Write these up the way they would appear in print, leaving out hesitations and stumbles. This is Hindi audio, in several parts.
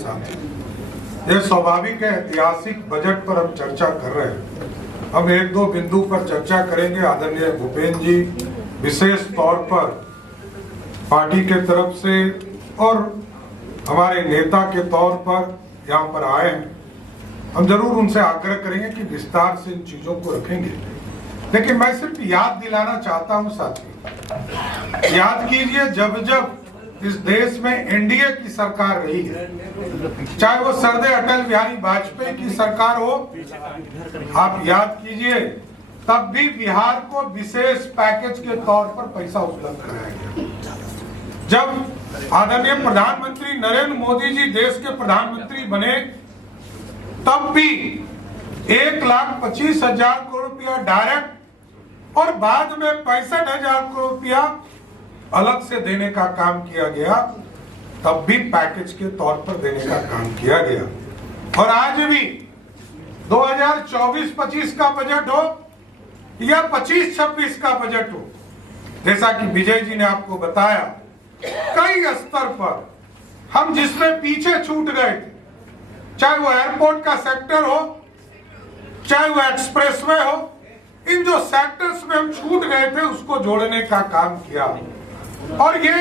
साथ ये स्वाभाविक है, ऐतिहासिक बजट पर हम चर्चा कर रहे हैं। हम एक दो बिंदु पर चर्चा करेंगे। आदरणीय भूपेंद्र जी विशेष तौर पर पार्टी के तरफ से और हमारे नेता के तौर पर यहाँ पर आए हैं। हम जरूर उनसे आग्रह करेंगे कि विस्तार से इन चीजों को रखेंगे, लेकिन मैं सिर्फ याद दिलाना चाहता हूँ साथी, याद कीजिए जब जब इस देश में एनडीए की सरकार रही है, चाहे वो सरदे अटल बिहारी वाजपेयी की सरकार हो, आप याद कीजिए तब भी बिहार को विशेष पैकेज के तौर पर पैसा उपलब्ध कराया गया। जब आदरणीय प्रधानमंत्री नरेंद्र मोदी जी देश के प्रधानमंत्री बने तब भी 1,25,000 करोड़ रुपया डायरेक्ट और बाद में 65,000 करोड़ रुपया अलग से देने का काम किया गया, तब भी पैकेज के तौर पर देने का काम किया गया। और आज भी 2024-25 का बजट हो या 25-26 का बजट हो, जैसा कि विजय जी ने आपको बताया, कई स्तर पर हम जिसमें पीछे छूट गए थे, चाहे वो एयरपोर्ट का सेक्टर हो, चाहे वो एक्सप्रेसवे हो, इन जो सेक्टर्स में हम छूट गए थे उसको जोड़ने का काम किया। और ये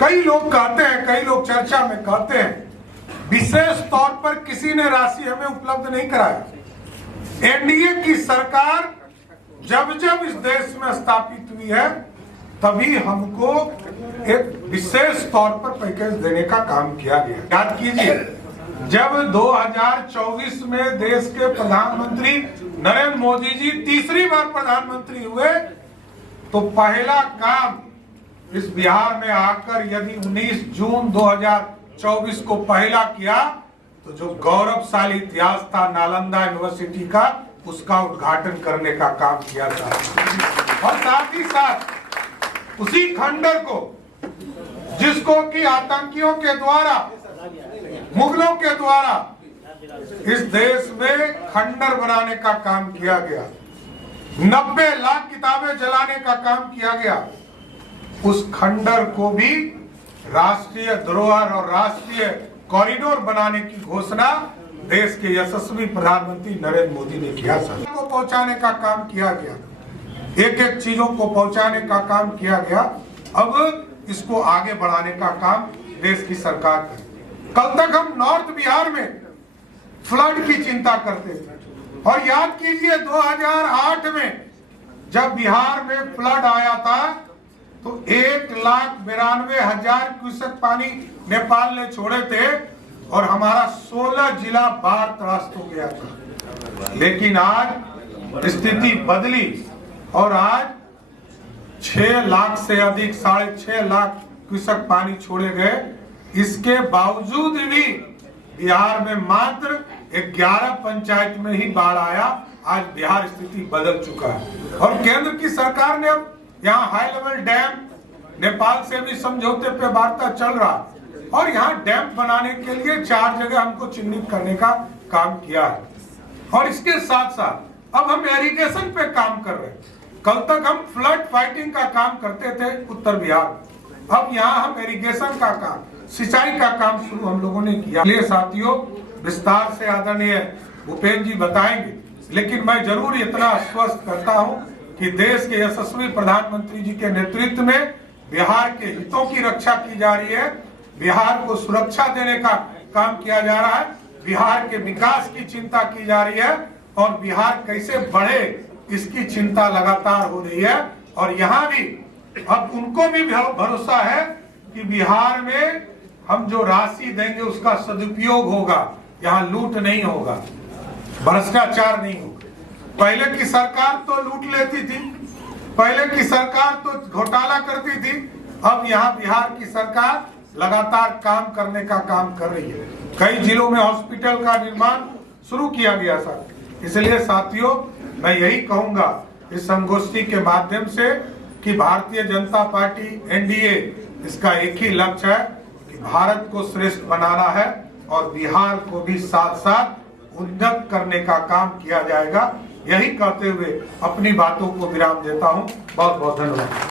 कई लोग कहते हैं, कई लोग चर्चा में कहते हैं विशेष तौर पर किसी ने राशि हमें उपलब्ध नहीं कराया। एनडीए की सरकार जब जब इस देश में स्थापित हुई है तभी हमको एक विशेष तौर पर पैकेज देने का काम किया गया। याद कीजिए जब 2024 में देश के प्रधानमंत्री नरेंद्र मोदी जी तीसरी बार प्रधानमंत्री हुए तो पहला काम इस बिहार में आकर यदि 19 जून 2024 को पहला किया तो जो गौरवशाली इतिहास था नालंदा यूनिवर्सिटी का, उसका उद्घाटन करने का काम किया था। और साथ ही साथ उसी खंडर को जिसको कि आतंकियों के द्वारा, मुगलों के द्वारा इस देश में खंडर बनाने का काम किया गया, 90 लाख किताबें जलाने का काम किया गया, उस खंडर को भी राष्ट्रीय धरोहर और राष्ट्रीय कॉरिडोर बनाने की घोषणा देश के यशस्वी प्रधानमंत्री नरेंद्र मोदी ने किया। को पहुंचाने का काम किया गया, एक एक चीजों को पहुंचाने का काम किया गया। अब इसको आगे बढ़ाने का काम देश की सरकार करे। कल तक हम नॉर्थ बिहार में फ्लड की चिंता करते थे और याद कीजिए 2008 में जब बिहार में फ्लड आया था तो 1,92,000 क्यूसेक पानी नेपाल ने छोड़े थे और हमारा 16 जिला बाढ़ त्रस्त हो गया था। लेकिन आज स्थिति बदली और आज 6 लाख से अधिक, 6.5 लाख क्यूसेक पानी छोड़े गए। इसके बावजूद भी बिहार में मात्र 11 पंचायत में ही बाढ़ आया। आज बिहार स्थिति बदल चुका है और केंद्र की सरकार ने अब यहाँ हाई लेवल डैम, नेपाल से भी समझौते पे वार्ता चल रहा और यहाँ डैम बनाने के लिए 4 जगह हमको चिन्हित करने का काम किया है। और इसके साथ साथ अब हम इरिगेशन पे काम कर रहे हैं। कल तक हम फ्लड फाइटिंग का काम करते थे उत्तर बिहार में, अब यहाँ हम इरिगेशन का काम, सिंचाई का काम शुरू हम लोगों ने किया। ये साथियों विस्तार से आदरणीय भूपेंद्र जी बताएंगे, लेकिन मैं जरूर इतना आश्वस्त करता हूं कि देश के यशस्वी प्रधानमंत्री जी के नेतृत्व में बिहार के हितों की रक्षा की जा रही है, बिहार को सुरक्षा देने का काम किया जा रहा है, बिहार के विकास की चिंता की जा रही है और बिहार कैसे बढ़े इसकी चिंता लगातार हो रही है। और यहाँ भी अब उनको भी भरोसा है कि बिहार में हम जो राशि देंगे उसका सदुपयोग होगा, यहाँ लूट नहीं होगा, भ्रष्टाचार नहीं होगा। पहले की सरकार तो लूट लेती थी, पहले की सरकार तो घोटाला करती थी, अब यहाँ बिहार की सरकार लगातार काम करने का काम कर रही है। कई जिलों में हॉस्पिटल का निर्माण शुरू किया गया था। इसलिए साथियों मैं यही कहूंगा इस संगोष्ठी के माध्यम से कि भारतीय जनता पार्टी एनडीए, इसका एक ही लक्ष्य है कि भारत को श्रेष्ठ बनाना है और बिहार को भी साथ साथ उन्नत करने का काम किया जाएगा। यही कहते हुए अपनी बातों को विराम देता हूं। बहुत बहुत धन्यवाद।